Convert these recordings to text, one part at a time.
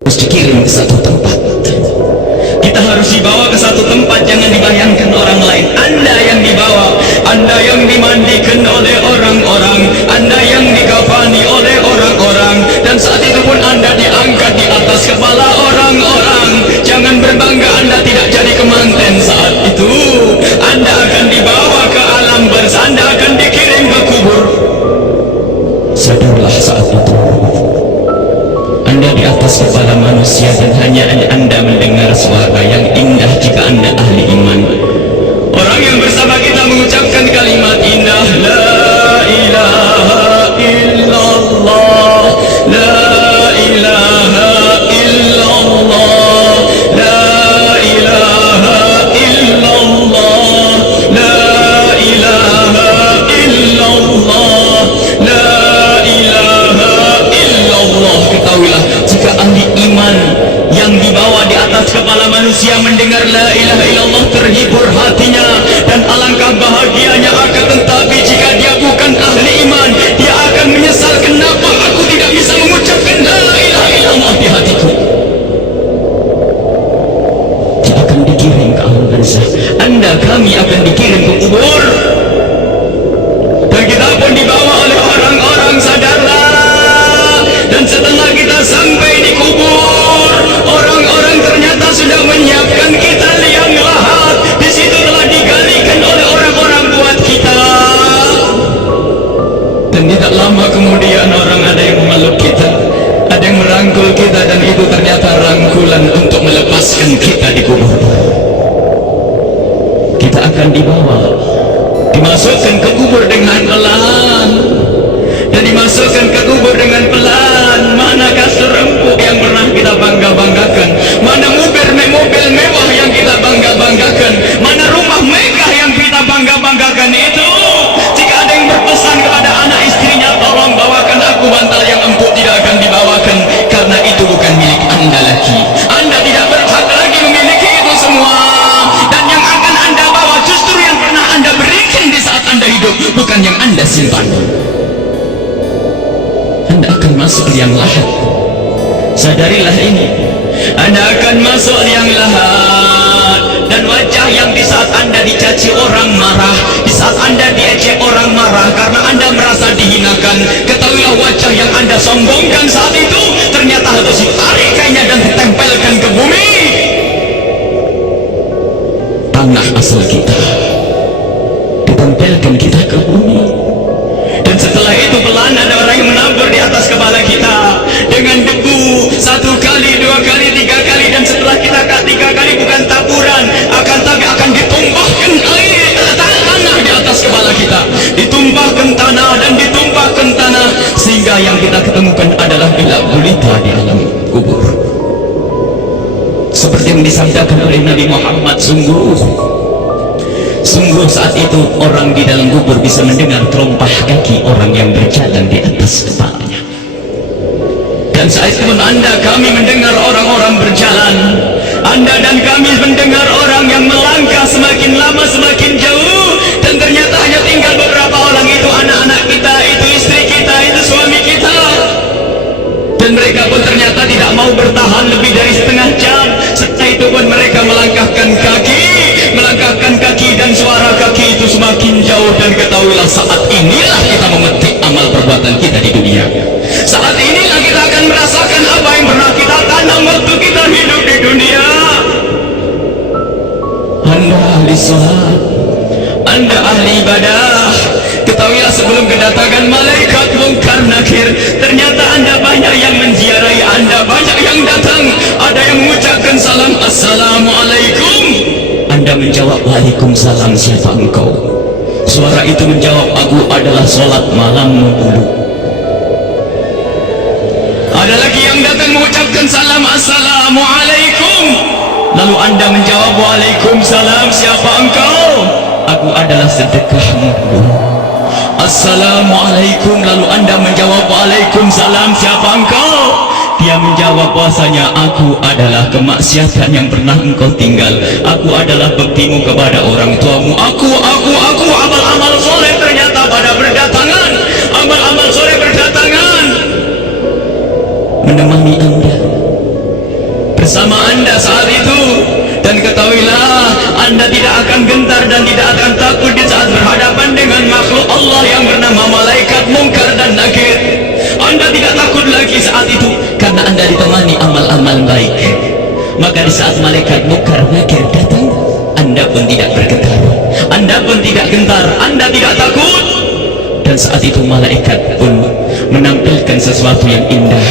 harus dikirim ke satu tempat. Kita harus dibawa ke satu tempat, jangan dibayangkan orang lain. Anda yang dibawa, Anda yang dimandikan oleh orang-orang, Anda yang dikafani oleh orang-orang, dan saat itu pun Anda diangkat di atas kepala orang-orang. Jangan berbangga Anda tidak jadi kemanten. Saat itu Anda akan dibawa ke alam barzah, Anda akan dikirim ke kubur. Sadarlah saat itu Anda di atas kepala manusia, dan hanya Anda mendengar suara yang indah jika Anda ahli iman. Orang yang bersama kita mengucapkan kalimat indah, la ilaha illallah, la ilaha illallah, la ilaha illallah, la ilaha illallah, la ilaha illallah. Ketahuilah, jika ahli iman yang dibawa di atas kepala manusia mendengar la ilaha illallah, terhibur hatinya, dan alangkah bahagianya. Akan tetapi jika dia bukan ahli iman, dia akan menyesal, kenapa aku tidak bisa mengucapkan la ilaha illallah di hatiku. Dia akan dikirim ke alam barzah, Anda kami akan dikirim ke kubur, dan kita pun dibawa oleh orang-orang. Sadarlah, dan setelah kita sampai di kubur, orang-orang ternyata sudah menyiapkan kita liang lahat. Di situ telah digalikan oleh orang-orang buat kita, dan tidak lama kemudian orang ada yang memeluk kita, ada yang merangkul kita, dan itu ternyata rangkulan untuk melepaskan kita di kubur. Kita akan dibawa, dimasukkan ke kubur dengan pelan, dan dimasukkan ke kubur dengan pelan. Mana kasur empuk yang pernah kita bangga-banggakan? Mana mobil mewah yang kita bangga-banggakan? Mana rumah megah yang kita bangga-banggakan itu? Jika ada yang berpesan kepada anak istrinya, tolong bawakan aku bantal yang empuk, tidak akan dibawakan, karena itu bukan milik Anda lagi. Anda tidak berhak lagi memiliki itu semua. Dan yang akan Anda bawa justru yang pernah Anda berikan di saat Anda hidup, bukan yang Anda simpan. Anda akan masuk liang lahat. Sadarilah ini, Anda akan masuk liang lahat, dan wajah yang di saat Anda dicaci orang marah, di saat Anda diejek orang marah karena Anda merasa dihinakan, ketahuilah wajah yang Anda sombongkan saat itu ternyata harus ditarik kainnya dan ditempelkan ke bumi, tanah asal kita, ditempelkan kita ke bumi. Dan setelah itu pelan ada orang yang menabur di atas kepala kita dengan debu, 1 kali, 2 kali, 3 kali, dan setelah kita 3 kali bukan taburan, tapi akan ditumpahkan air tanah di atas kepala kita, ditumpahkan tanah dan ditumpahkan tanah, sehingga yang kita ketemukan adalah bila gulita di alam kubur. Seperti yang disampaikan oleh Nabi Muhammad, sungguh saat itu orang di dalam kubur bisa mendengar terompah kaki orang yang berjalan di atas kepalanya. Dan saat itu Anda kami mendengar orang-orang berjalan, Anda dan kami mendengar orang yang melangkah semakin lama semakin jauh, dan ternyata hanya tinggal beberapa orang. Itu anak-anak kita, itu istri kita, itu suami kita, dan mereka pun ternyata tidak mau bertahan lebih dari setengah jam. Setelah itu pun mereka melangkahkan kaki, dan suara kaki itu semakin jauh. Dan ketahuilah, saat inilah kita memetik amal perbuatan kita di dunia. Saat inilah kita akan merasakan apa yang pernah kita tanam waktu kita hidup di dunia. Anda ahli sholat, Anda ahli ibadah, ketahuilah sebelum kedatangan malaikat mungkar nakir, ternyata Anda banyak yang menziarahi Anda, banyak yang datang, ada yang mengucapkan salam, assalamualaikum. Anda menjawab, waalaikumsalam, siapa engkau? Suara itu menjawab, aku adalah sholat malammu dulu. Ada lagi yang datang mengucapkan salam, assalamualaikum. Lalu Anda menjawab, waalaikumsalam, siapa engkau? Aku adalah sedekahmu dulu. Assalamualaikum. Lalu Anda menjawab, waalaikumsalam, siapa engkau? Dia menjawab bahwasanya aku adalah kemaksiatan yang pernah engkau tinggal, aku adalah baktimu kepada orang tuamu, aku amal-amal soleh ternyata pada berdatangan, amal-amal soleh berdatangan menemani Anda. bersama Anda saat itu. Dan ketahuilah, Anda tidak akan gentar dan tidak akan takut di saat berhadapan dengan makhluk Allah yang bernama malaikat Munkar dan Nakir. Anda tidak takut lagi saat itu karena Anda ditemani amal-amal baik. Maka di saat malaikat Munkar Nakir datang, Anda pun tidak bergetar, Anda pun tidak gentar, Anda tidak takut. Dan saat itu malaikat pun menampilkan sesuatu yang indah.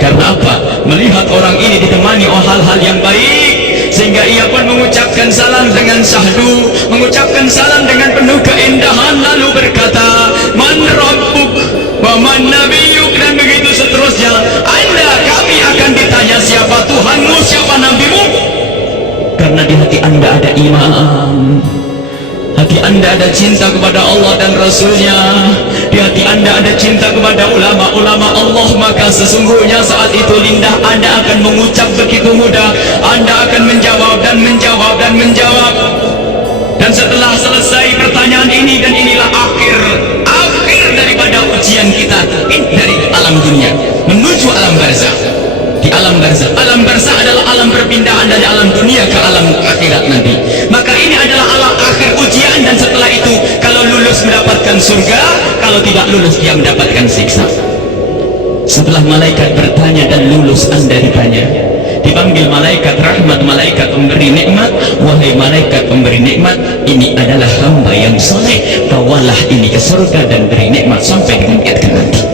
Karena apa? Melihat orang ini ditemani oleh hal-hal yang baik, sehingga ia pun mengucapkan salam dengan syahdu, mengucapkan salam dengan penuh keindahan, lalu berkata, man rabbuk wa man nabiyyuk, dan begitu seterusnya. Anda, kami akan ditanya siapa Tuhanmu, siapa nabimu. Karena di hati Anda ada iman, hati Anda ada cinta kepada Allah dan Rasulnya, di hati Anda ada cinta kepada ulama-ulama Allah. Maka sesungguhnya saat itu lidah Anda akan mengucap begitu mudah, Anda akan menjawab dan menjawab dan menjawab. Dan setelah selesai pertanyaan ini, dan inilah akhir daripada ujian kita dari alam dunia menuju alam barzakh. Di alam barzakh, alam barzakh adalah alam perpindahan dari alam dunia ke alam akhirat nanti. Maka ini adalah alam akhir ujian, dan setelah itu kalau lulus mendapatkan surga, kalau tidak lulus dia mendapatkan siksa. Setelah malaikat bertanya dan lulus, Anda ditanya, dipanggil malaikat rahmat, malaikat pemberi nikmat. Wahai malaikat pemberi nikmat, ini adalah hamba yang soleh, bawalah ini ke surga dan beri nikmat sampai dibangkitkan nanti.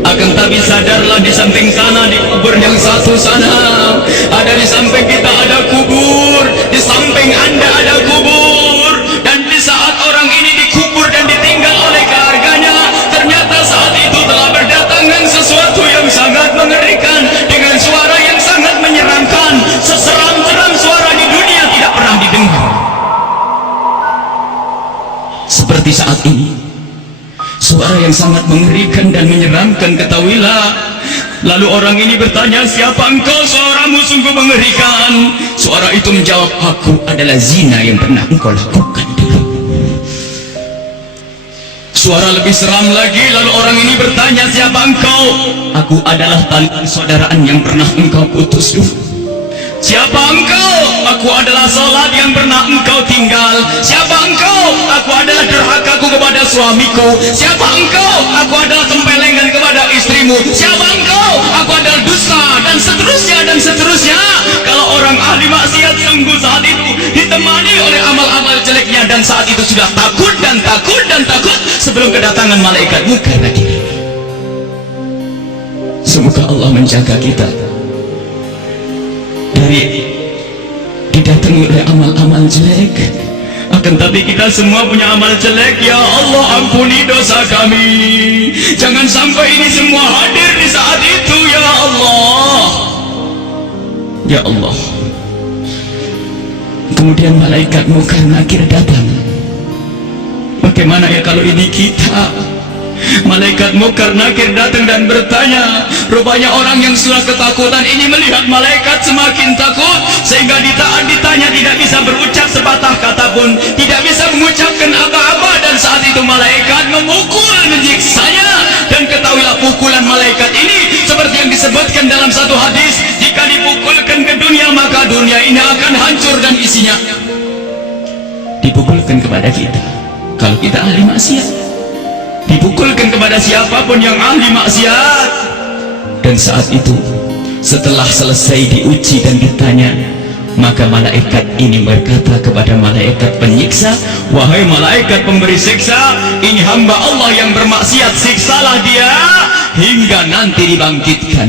Akan tapi sadarlah, di samping sana, di kubur yang satu sana, ada di samping kita ada kubur, di samping Anda ada kubur. Dan di saat orang ini dikubur dan ditinggal oleh keluarganya, ternyata saat itu telah berdatangan sesuatu yang sangat mengerikan, dengan suara yang sangat menyeramkan. Seseram-seram suara di dunia tidak pernah didengar seperti saat ini. Suara yang sangat mengerikan dan menyeramkan, ketahuilah. Lalu orang ini bertanya, siapa engkau? Suaramu sungguh mengerikan. Suara itu menjawab, aku adalah zina yang pernah engkau lakukan dulu. Suara lebih seram lagi, lalu orang ini bertanya, siapa engkau? Aku adalah tali persaudaraan yang pernah engkau putus dulu. Siapa engkau? Aku adalah salat yang pernah engkau tinggal. Siapa engkau? Aku adalah durhakaku kepada suamiku. Siapa engkau? Aku adalah tempelengan kepada istrimu. Siapa engkau? Aku adalah dusta, dan seterusnya dan seterusnya. Kalau orang ahli maksiat sungguh saat itu ditemani oleh amal-amal jeleknya, dan saat itu sudah takut dan takut dan takut sebelum kedatangan malaikat Munkar Nakir. Semoga Allah menjaga kita dari didatangi oleh amal-amal jelek. Akan tapi kita semua punya amal jelek. Ya Allah, ampuni dosa kami. Jangan sampai ini semua hadir di saat itu. Ya Allah, ya Allah. Kemudian malaikat Munkar Nakir datang. Bagaimana ya kalau ini kita? Malaikat Munkar Nakir datang dan bertanya. Rupanya orang yang sudah ketakutan ini melihat malaikat semakin takut, sehingga ditanya tidak bisa berucap sepatah kata pun, tidak bisa mengucapkan apa-apa. Dan saat itu malaikat memukul, menyiksanya. Dan ketahuilah, pukulan malaikat ini seperti yang disebutkan dalam satu hadis, jika dipukulkan ke dunia, maka dunia ini akan hancur dan isinya. Dipukulkan kepada kita kalau kita ahli maksiat, dipukulkan kepada siapapun yang ahli maksiat. Dan saat itu setelah selesai diuji dan ditanya, maka malaikat ini berkata kepada malaikat penyiksa, wahai malaikat pemberi siksa, ini hamba Allah yang bermaksiat, siksalah dia hingga nanti dibangkitkan.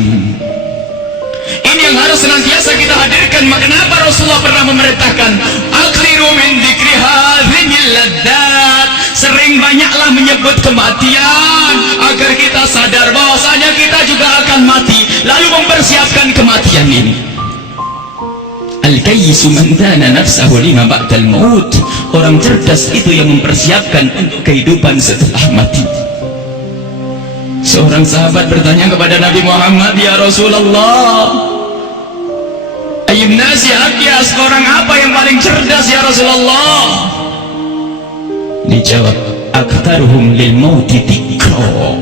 Ini yang harus senantiasa kita hadirkan. Kenapa Rasulullah pernah memerintahkan akhliru min dzikri hadhil ladzat, sering banyaklah menyebut kematian agar kita sadar bahwasanya kita juga akan mati, lalu mempersiapkan kematian ini. Al-kayyisu man dana nafsahu lima ba'dal maut. Orang cerdas itu yang mempersiapkan untuk kehidupan setelah mati. Seorang sahabat bertanya kepada Nabi Muhammad, ya Rasulullah, ayyun nasi akyas, orang apa yang paling cerdas ya Rasulullah? Dijawab, aktaruhum lil mauti dzikra,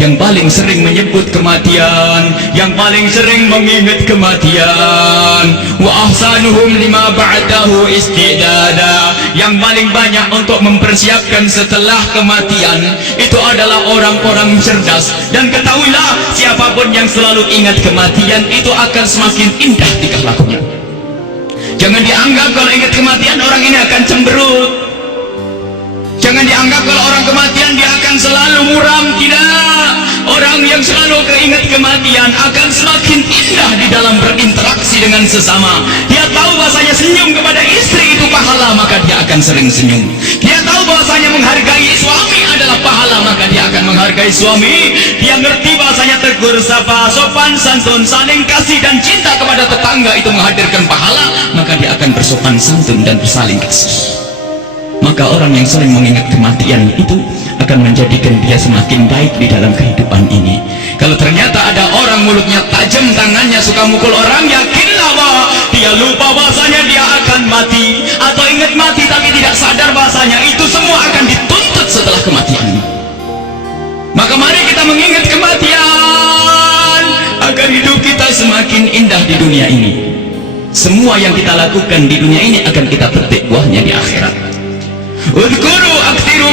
yang paling sering menyebut kematian, yang paling sering mengingat kematian. Wa ahsanuhum lima ba'dahu istidada, yang paling banyak untuk mempersiapkan setelah kematian itu adalah orang-orang cerdas. Dan ketahuilah, siapapun yang selalu ingat kematian itu akan semakin indah tingkah lakunya. Jangan dianggap kalau ingat kematian orang ini akan cemberut. Jangan dianggap kalau orang kematian dia akan selalu muram. Tidak. Orang yang selalu keingat kematian akan semakin indah di dalam berinteraksi dengan sesama. Dia tahu bahasanya senyum kepada istri itu pahala, maka dia akan sering senyum. Dia tahu bahasanya menghargai suami adalah pahala, maka dia akan menghargai suami. Dia ngerti bahasanya tegur sapa, sopan santun, saling kasih dan cinta kepada tetangga itu menghadirkan pahala, maka dia akan bersopan santun dan bersaling kasih. Maka orang yang sering mengingat kematian itu akan menjadikan dia semakin baik di dalam kehidupan ini. Kalau ternyata ada orang mulutnya tajam, tangannya suka mukul orang, yakinlah bahwa dia lupa bahasanya dia akan mati, atau ingat mati tapi tidak sadar bahasanya itu semua akan dituntut setelah kematian. Maka mari kita mengingat kematian agar hidup kita semakin indah di dunia ini. Semua yang kita lakukan di dunia ini akan kita petik buahnya di akhirat. Udhkuru aktiru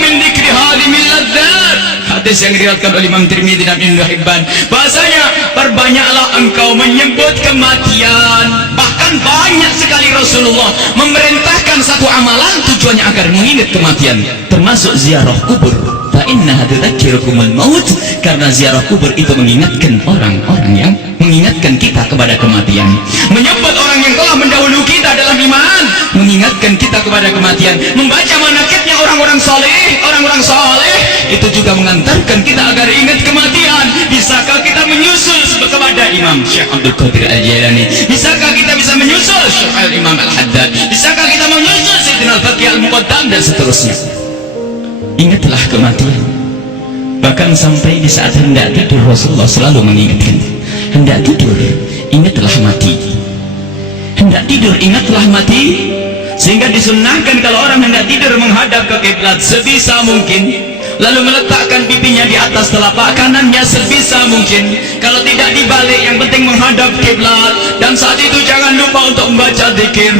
min dzikri halimil ladzat. Hadis yang diriwayatkan oleh Imam Tirmidzi dan Ibnu Hibban. Bahasanya, perbanyaklah engkau menyebut kematian. Bahkan banyak sekali Rasulullah memerintahkan satu amalan tujuannya agar mengingat kematian, termasuk ziarah kubur. Fa innaha tudzakirukumul maut, karena ziarah kubur itu mengingatkan orang-orang yang mengingatkan kita kepada kematian. Menyebut orang yang telah mendahului kita dalam iman, mengingatkan kita kepada kematian. Membaca manaqibnya orang-orang saleh, orang-orang saleh itu juga mengantarkan kita agar ingat kematian. Bisakah kita menyusul kepada Imam Syekh Abdul Qadir Al-Jailani? Bisakah kita bisa menyusul Syekh Al-Imam Al-Haddad? Bisakah kita menyusul Sayyidina Al-Faqih Al-Muqaddam dan seterusnya? Ingatlah kematian. Bahkan sampai di saat hendak tidur Rasulullah selalu mengingatkan, hendak tidur ingatlah mati, hendak tidur ingatlah mati. Sehingga disunnahkan kalau orang hendak tidur menghadap ke kiblat sebisa mungkin, lalu meletakkan pipinya di atas telapak kanannya sebisa mungkin. Kalau tidak dibalik, yang penting menghadap kiblat. Dan saat itu jangan lupa untuk membaca zikir,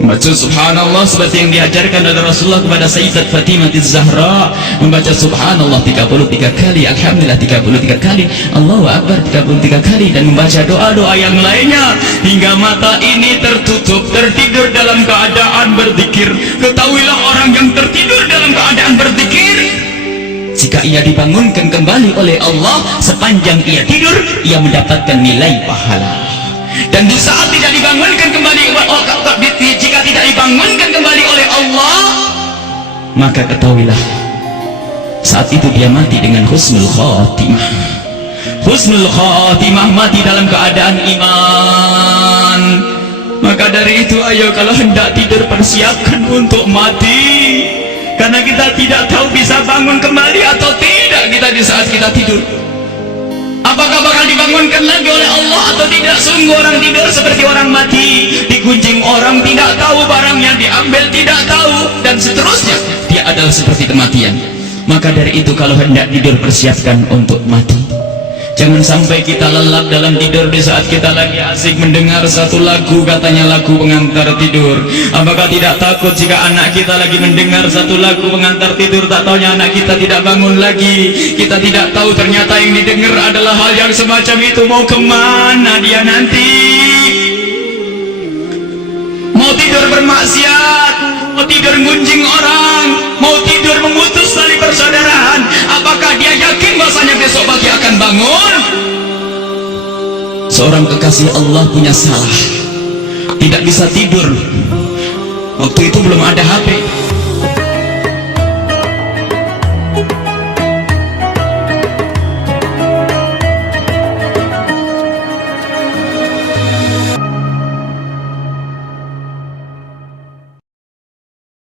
membaca subhanallah seperti yang diajarkan oleh Rasulullah kepada Sayyidat Fatimah Az-Zahra, membaca subhanallah 33 kali, alhamdulillah 33 kali, Allahu Akbar 33 kali, dan membaca doa-doa yang lainnya hingga mata ini tertutup, tertidur dalam keadaan berzikir. Ketahuilah orang yang tertidur dalam keadaan berzikir, jika ia dibangunkan kembali oleh Allah sepanjang ia tidur, ia mendapatkan nilai pahala. Dan di saat tidak dibangunkan kembali, jika tidak dibangunkan kembali oleh Allah, maka ketahuilah saat itu dia mati dengan husnul khatimah. Husnul khatimah, mati dalam keadaan iman. Maka dari itu, ayo kalau hendak tidur persiapkan untuk mati, karena kita tidak tahu bisa bangun kembali atau tidak kita di saat kita tidur. Apakah bakal dibangunkan lagi oleh Allah atau tidak? Sungguh orang tidur seperti orang mati, digunjing orang tidak tahu, barangnya diambil tidak tahu, dan seterusnya. Dia adalah seperti kematian. Maka dari itu kalau hendak tidur persiapkan untuk mati. Jangan sampai kita lelap dalam tidur di saat kita lagi asik mendengar satu lagu, katanya lagu pengantar tidur. Apakah tidak takut jika anak kita lagi mendengar satu lagu pengantar tidur, tak taunya anak kita tidak bangun lagi? Kita tidak tahu ternyata yang didengar adalah hal yang semacam itu. Mau kemana dia nanti? Mau tidur bermaksiat, mau tidur gunjing orang, mau tidur memutus tali persaudaraan. Apakah dia yakin bahasanya besok pagi akan bangun? Seorang kekasih Allah punya salah, tidak bisa tidur. Waktu itu belum ada HP.